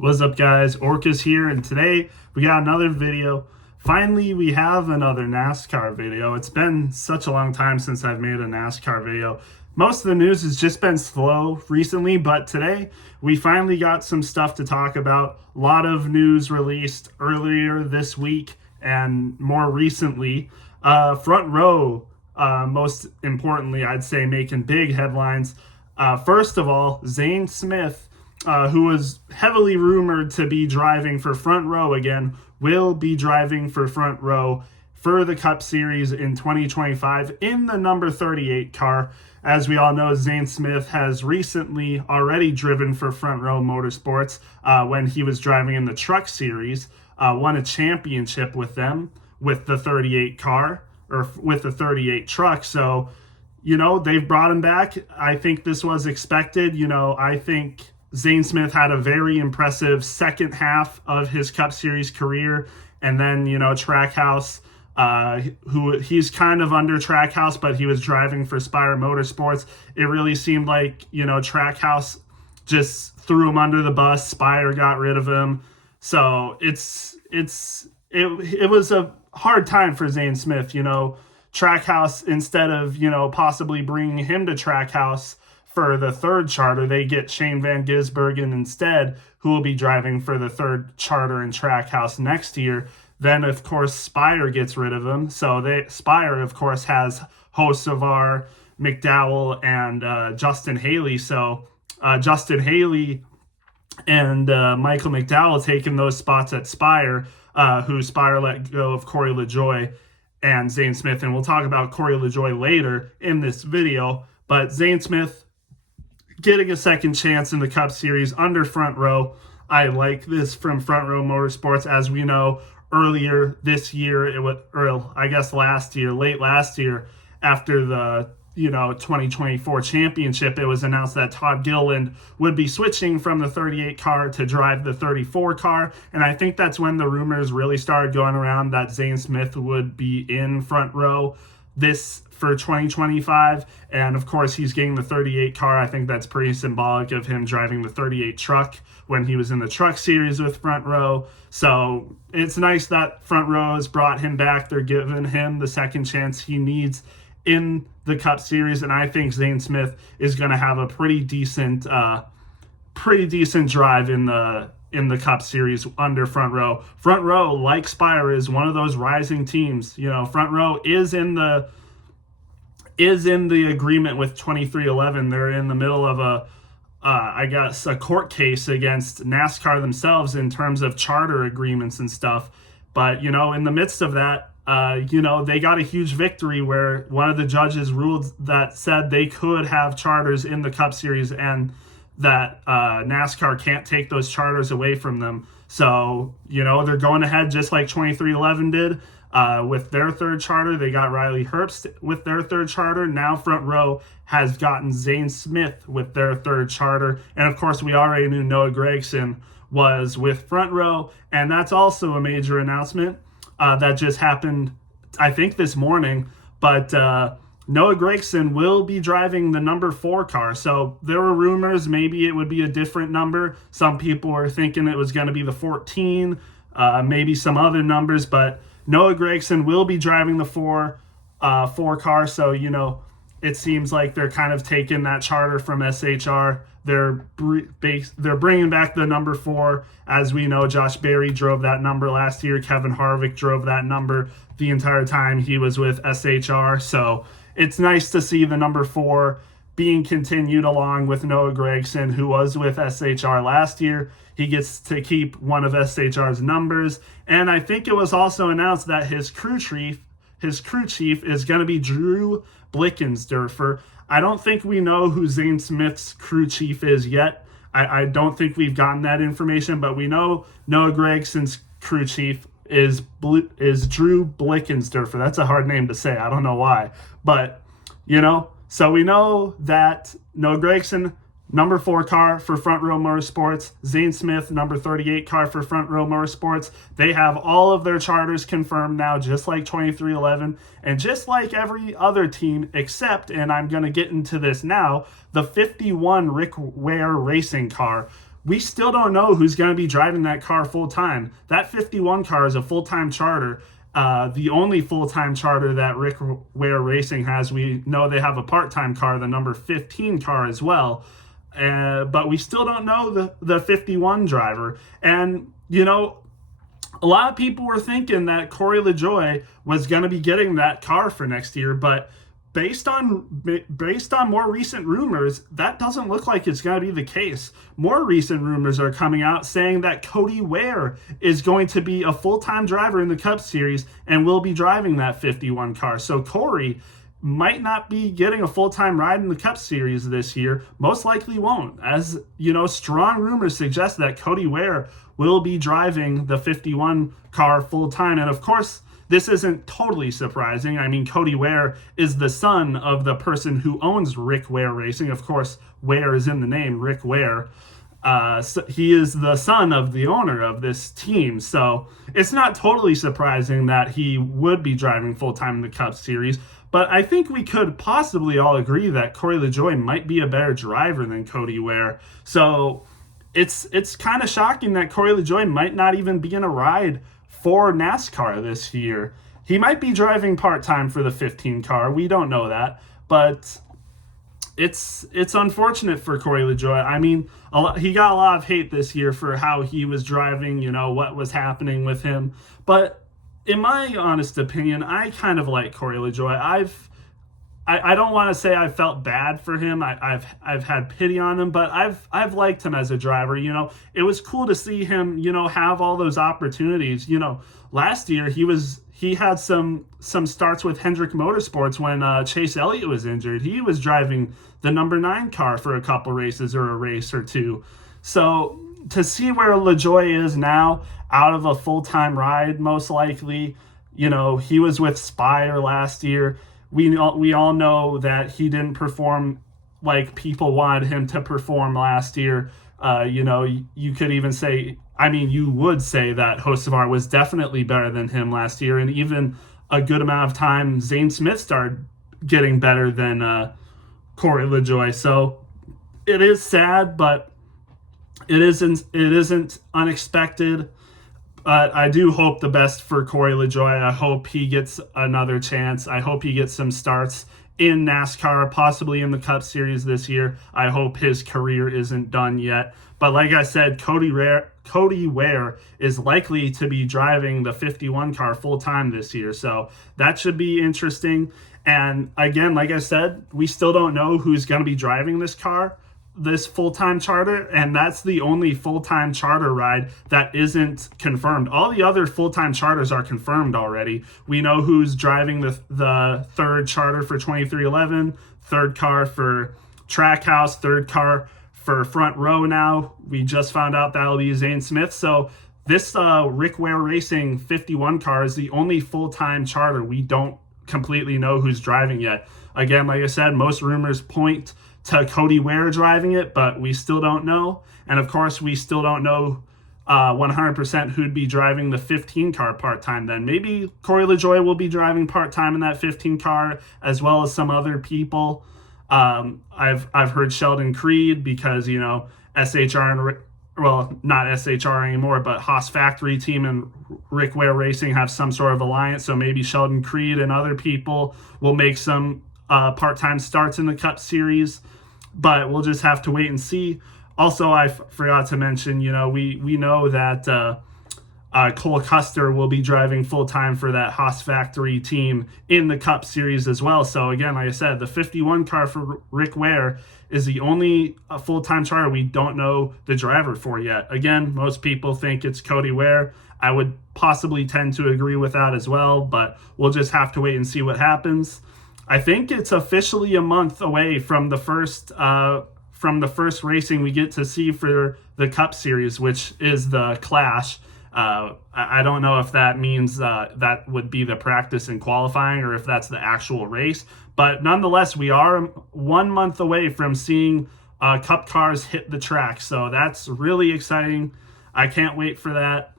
What's up, guys? Orca's here, and today we got another video. Finally, we have another NASCAR video. It's been such a long time since I've made a NASCAR video. Most of the news has just been slow recently, but today we finally got some stuff to talk about. A lot of news released earlier this week and more recently. Front row, most importantly, I'd say, making big headlines. First of all, Zane Smith, who was heavily rumored to be driving for Front Row again, will be driving for Front Row for the Cup Series in 2025 in the number 38 car. As we all know, Zane Smith has recently already driven for Front Row Motorsports when he was driving in the Truck Series, won a championship with them with the 38 car, or with the 38 truck. So, they've brought him back. I think this was expected. I think Zane Smith had a very impressive second half of his Cup Series career. And then, Trackhouse, who he's kind of under Trackhouse, but he was driving for Spire Motorsports. It really seemed like, Trackhouse just threw him under the bus. Spire got rid of him. So it was a hard time for Zane Smith. Trackhouse, instead of, possibly bringing him to Trackhouse for the third charter, they get Shane Van Gisbergen instead, who will be driving for the third charter in Trackhouse next year. Then, of course, Spire gets rid of him. So Spire, of course, has Hocevar, McDowell, and Justin Haley. So Justin Haley and Michael McDowell taking those spots at Spire, who Spire let go of Corey LaJoie and Zane Smith. And we'll talk about Corey LaJoie later in this video. But Zane Smith getting a second chance in the Cup Series under Front Row. I like this from Front Row Motorsports. As we know, earlier this year, late last year, after the 2024 championship, it was announced that Todd Gilliland would be switching from the 38 car to drive the 34 car. And I think that's when the rumors really started going around that Zane Smith would be in Front Row for 2025. And of course, he's getting the 38 car. I think that's pretty symbolic of him driving the 38 truck when he was in the Truck Series with Front Row. So it's nice that Front Row has brought him back. They're giving him the second chance he needs in the Cup Series. And I think Zane Smith is going to have a pretty decent drive in the Cup Series under Front Row. Front Row, like Spire, is one of those rising teams. Front Row is in the agreement with 2311. They're in the middle of a court case against NASCAR themselves in terms of charter agreements and stuff. But, in the midst of that, they got a huge victory where one of the judges ruled that said they could have charters in the Cup Series and that NASCAR can't take those charters away from them. So, they're going ahead just like 2311 did. With their third charter, they got Riley Herbst with their third charter. Now Front Row has gotten Zane Smith with their third charter. And of course, we already knew Noah Gragson was with Front Row. And that's also a major announcement that just happened, I think, this morning. But Noah Gragson will be driving the number 4 car. So there were rumors maybe it would be a different number. Some people were thinking it was going to be the 14, maybe some other numbers. But Noah Gragson will be driving the 4 car. So, it seems like they're kind of taking that charter from SHR. They're bringing back the number 4. As we know, Josh Berry drove that number last year. Kevin Harvick drove that number the entire time he was with SHR. So it's nice to see the number 4 being continued along with Noah Gragson, who was with SHR last year. He gets to keep one of SHR's numbers. And I think it was also announced that his crew chief is going to be Drew Blickensderfer. I don't think we know who Zane Smith's crew chief is yet. I don't think we've gotten that information, but we know Noah Gragson's crew chief is Drew Blickensderfer. That's a hard name to say. I don't know why. But, so we know that Noah Gragson, number 4 car for Front Row Motorsports. Zane Smith, number 38 car for Front Row Motorsports. They have all of their charters confirmed now, just like 2311, and just like every other team, except, and I'm going to get into this now, the 51 Rick Ware racing car, we still don't know who's going to be driving that car full time. That 51 car is a full-time charter. The only full-time charter that Rick Ware Racing has. We know they have a part-time car, the number 15 car as well. But we still don't know the 51 driver. And, you know, a lot of people were thinking that Corey LaJoie was going to be getting that car for next year, but based on more recent rumors, that doesn't look like it's going to be the case. More recent rumors are coming out saying that Cody Ware is going to be a full-time driver in the Cup Series and will be driving that 51 car. So Corey might not be getting a full-time ride in the Cup Series this year. Most likely won't. As you know, strong rumors suggest that Cody Ware will be driving the 51 car full-time. And of course, this isn't totally surprising. I mean, Cody Ware is the son of the person who owns Rick Ware Racing. Of course, Ware is in the name, Rick Ware. So he is the son of the owner of this team. So it's not totally surprising that he would be driving full-time in the Cup Series. But I think we could possibly all agree that Corey LaJoie might be a better driver than Cody Ware. So it's kind of shocking that Corey LaJoie might not even be in a ride for NASCAR this year. He might be driving part-time for the 15 car. We don't know that. But it's unfortunate for Corey LaJoie. I mean, he got a lot of hate this year for how he was driving, you know, what was happening with him. But in my honest opinion, I kind of like Corey LaJoie. I don't want to say I felt bad for him. I've had pity on him, but I've liked him as a driver. You know, it was cool to see him, you know, have all those opportunities. You know, last year he had some starts with Hendrick Motorsports when Chase Elliott was injured. He was driving the number 9 car for a couple races or a race or two. So to see where LaJoie is now, out of a full-time ride, most likely, you know, he was with Spire last year. We all know that he didn't perform like people wanted him to perform last year. You know, you could even say, I mean, you would say that Hocevar was definitely better than him last year. And even a good amount of time, Zane Smith started getting better than Corey LaJoie. So it is sad, but it isn't unexpected. I do hope the best for Corey LaJoie. I hope he gets another chance. I hope he gets some starts in NASCAR, possibly in the Cup Series this year. I hope his career isn't done yet. But like I said, Cody Ware is likely to be driving the 51 car full-time this year. So that should be interesting. And again, like I said, we still don't know who's going to be driving this car, this full-time charter, and that's the only full-time charter ride that isn't confirmed. All the other full-time charters are confirmed already. We know who's driving the third charter for 2311, third car for Trackhouse, third car for Front Row now. We just found out that'll be Zane Smith. So this Rick Ware Racing 51 car is the only full-time charter. We don't completely know who's driving yet. Again, like I said, most rumors point to Cody Ware driving it, but we still don't know. And of course, we still don't know 100% who'd be driving the 15 car part-time then. Maybe Corey LaJoie will be driving part-time in that 15 car, as well as some other people. I've heard Sheldon Creed, because, you know, SHR and, well, not SHR anymore, but Haas Factory Team and Rick Ware Racing have some sort of alliance. So maybe Sheldon Creed and other people will make some part-time starts in the Cup Series, but we'll just have to wait and see. Also, I forgot to mention, you know, we know that Cole Custer will be driving full-time for that Haas Factory Team in the Cup Series as well. So again, like I said, the 51 car for Rick Ware is the only full-time charter we don't know the driver for yet. Again, most people think it's Cody Ware. I would possibly tend to agree with that as well, but we'll just have to wait and see what happens. I think it's officially a month away from the first racing we get to see for the Cup Series, which is the Clash. I don't know if that means that would be the practice and qualifying, or if that's the actual race. But nonetheless, we are 1 month away from seeing Cup cars hit the track. So that's really exciting. I can't wait for that.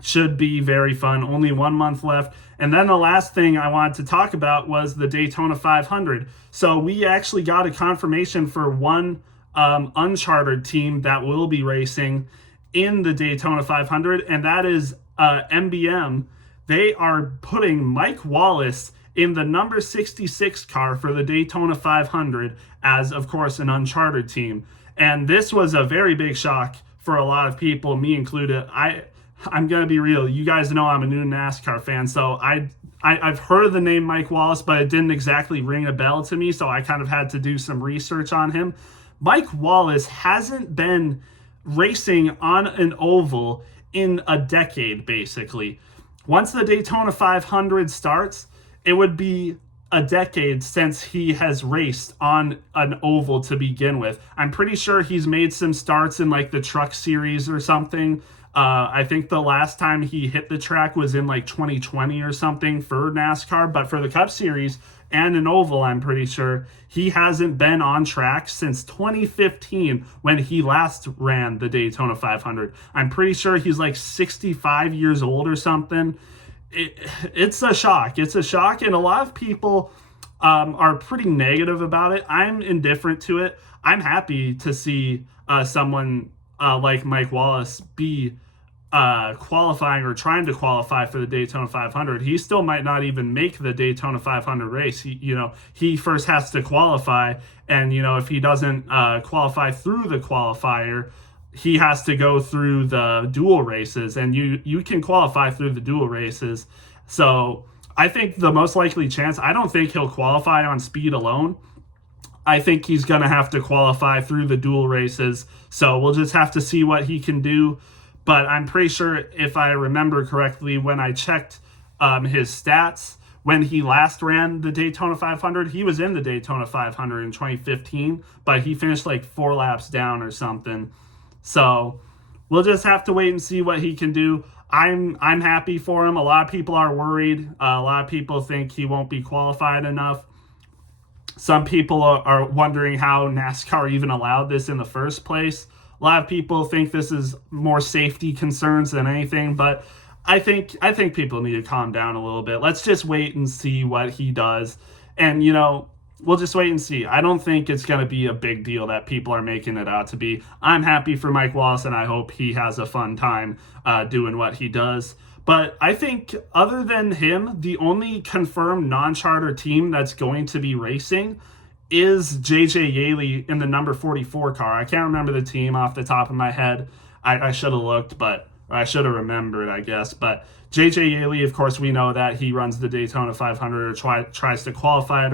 Should be very fun. Only 1 month left. And then the last thing I wanted to talk about was the Daytona 500. So we actually got a confirmation for one unchartered team that will be racing in the Daytona 500, and that is MBM. They are putting Mike Wallace in the number 66 car for the Daytona 500 as, of course, an unchartered team. And this was a very big shock for a lot of people, me included. I'm going to be real. You guys know I'm a new NASCAR fan, so I've heard of the name Mike Wallace, but it didn't exactly ring a bell to me, so I kind of had to do some research on him. Mike Wallace hasn't been racing on an oval in a decade, basically. Once the Daytona 500 starts, it would be a decade since he has raced on an oval to begin with. I'm pretty sure he's made some starts in like the Truck Series or something. I think the last time he hit the track was in like 2020 or something for NASCAR, but for the Cup Series and an oval, I'm pretty sure he hasn't been on track since 2015 when he last ran the Daytona 500. I'm pretty sure he's like 65 years old or something. It's a shock. It's a shock, and a lot of people are pretty negative about it. I'm indifferent to it. I'm happy to see someone like Mike Wallace be qualifying or trying to qualify for the Daytona 500. He still might not even make the Daytona 500 race. He first has to qualify, and if he doesn't qualify through the qualifier, he has to go through the dual races, and you can qualify through the dual races. So I think the most likely chance, I don't think he'll qualify on speed alone. I think he's going to have to qualify through the dual races. So we'll just have to see what he can do. But I'm pretty sure, if I remember correctly, when I checked his stats, when he last ran the Daytona 500, he was in the Daytona 500 in 2015, but he finished like 4 laps down or something. So we'll just have to wait and see what he can do. I'm happy for him. A lot of people are worried. A lot of people think he won't be qualified enough. Some people are wondering how NASCAR even allowed this in the first place. A lot of people think this is more safety concerns than anything, but I think people need to calm down a little bit. Let's just wait and see what he does. And, we'll just wait and see. I don't think it's going to be a big deal that people are making it out to be. I'm happy for Mike Wallace, and I hope he has a fun time doing what he does. But I think other than him, the only confirmed non-charter team that's going to be racing is J.J. Yaley in the number 44 car. I can't remember the team off the top of my head. I should have looked, but I should have remembered, I guess. But J.J. Yaley, of course, we know that he runs the Daytona 500 or tries to qualify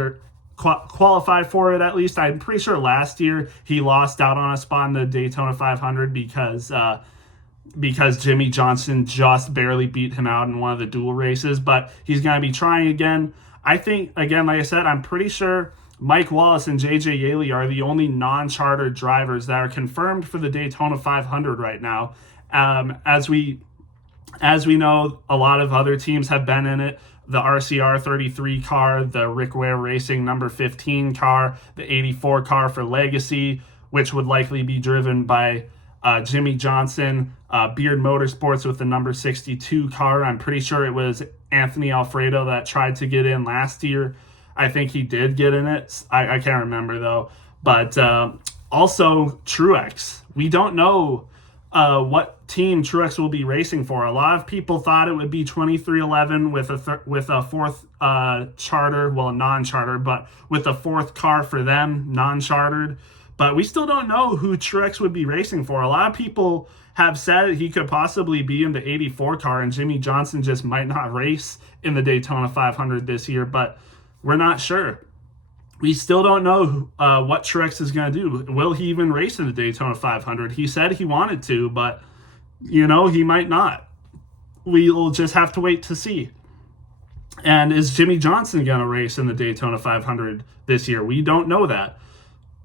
for it, at least. I'm pretty sure last year he lost out on a spot in the Daytona 500 because Jimmy Johnson just barely beat him out in one of the dual races, but he's going to be trying again. I think, again, like I said, I'm pretty sure Mike Wallace and J.J. Yaley are the only non-chartered drivers that are confirmed for the Daytona 500 right now. As we know, a lot of other teams have been in it. The RCR 33 car, the Rick Ware Racing number 15 car, the 84 car for Legacy, which would likely be driven by Jimmy Johnson, Beard Motorsports with the number 62 car. I'm pretty sure it was Anthony Alfredo that tried to get in last year. I think he did get in it. I can't remember, though. But also Truex. We don't know what team Truex will be racing for. A lot of people thought it would be 2311 with a fourth charter, well, non-charter, but with a fourth car for them, non-chartered. But we still don't know who Truex would be racing for. A lot of people have said he could possibly be in the 84 car, and Jimmy Johnson just might not race in the Daytona 500 this year, but we're not sure. We still don't know what Truex is going to do. Will he even race in the Daytona 500? He said he wanted to, but, he might not. We'll just have to wait to see. And is Jimmy Johnson going to race in the Daytona 500 this year? We don't know that.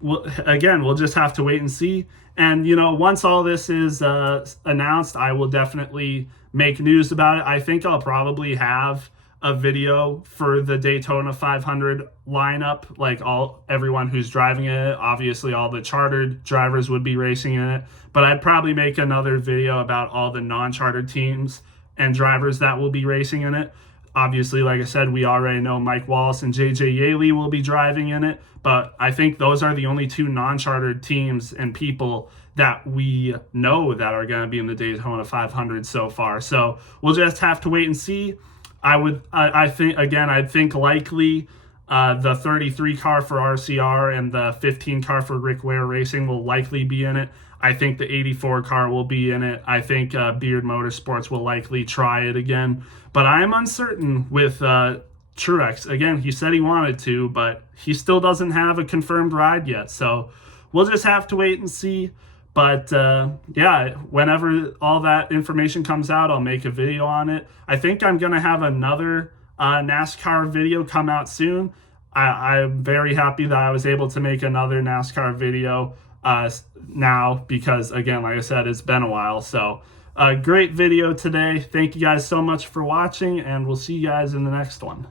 We'll just have to wait and see. And, once all this is announced, I will definitely make news about it. I think I'll probably have a video for the Daytona 500 lineup, like everyone who's driving it. Obviously, all the chartered drivers would be racing in it, but I'd probably make another video about all the non-chartered teams and drivers that will be racing in it. Obviously, like I said, we already know Mike Wallace and JJ Yaley will be driving in it, but I think those are the only two non-chartered teams and people that we know that are going to be in the Daytona 500 so far. So we'll just have to wait and see. I think likely the 33 car for RCR and the 15 car for Rick Ware Racing will likely be in it. I think the 84 car will be in it. I think Beard Motorsports will likely try it again. But I am uncertain with Truex. Again, he said he wanted to, but he still doesn't have a confirmed ride yet. So we'll just have to wait and see. But yeah, whenever all that information comes out, I'll make a video on it. I think I'm going to have another NASCAR video come out soon. I'm very happy that I was able to make another NASCAR video now because, again, like I said, it's been a while. So great video today. Thank you guys so much for watching, and we'll see you guys in the next one.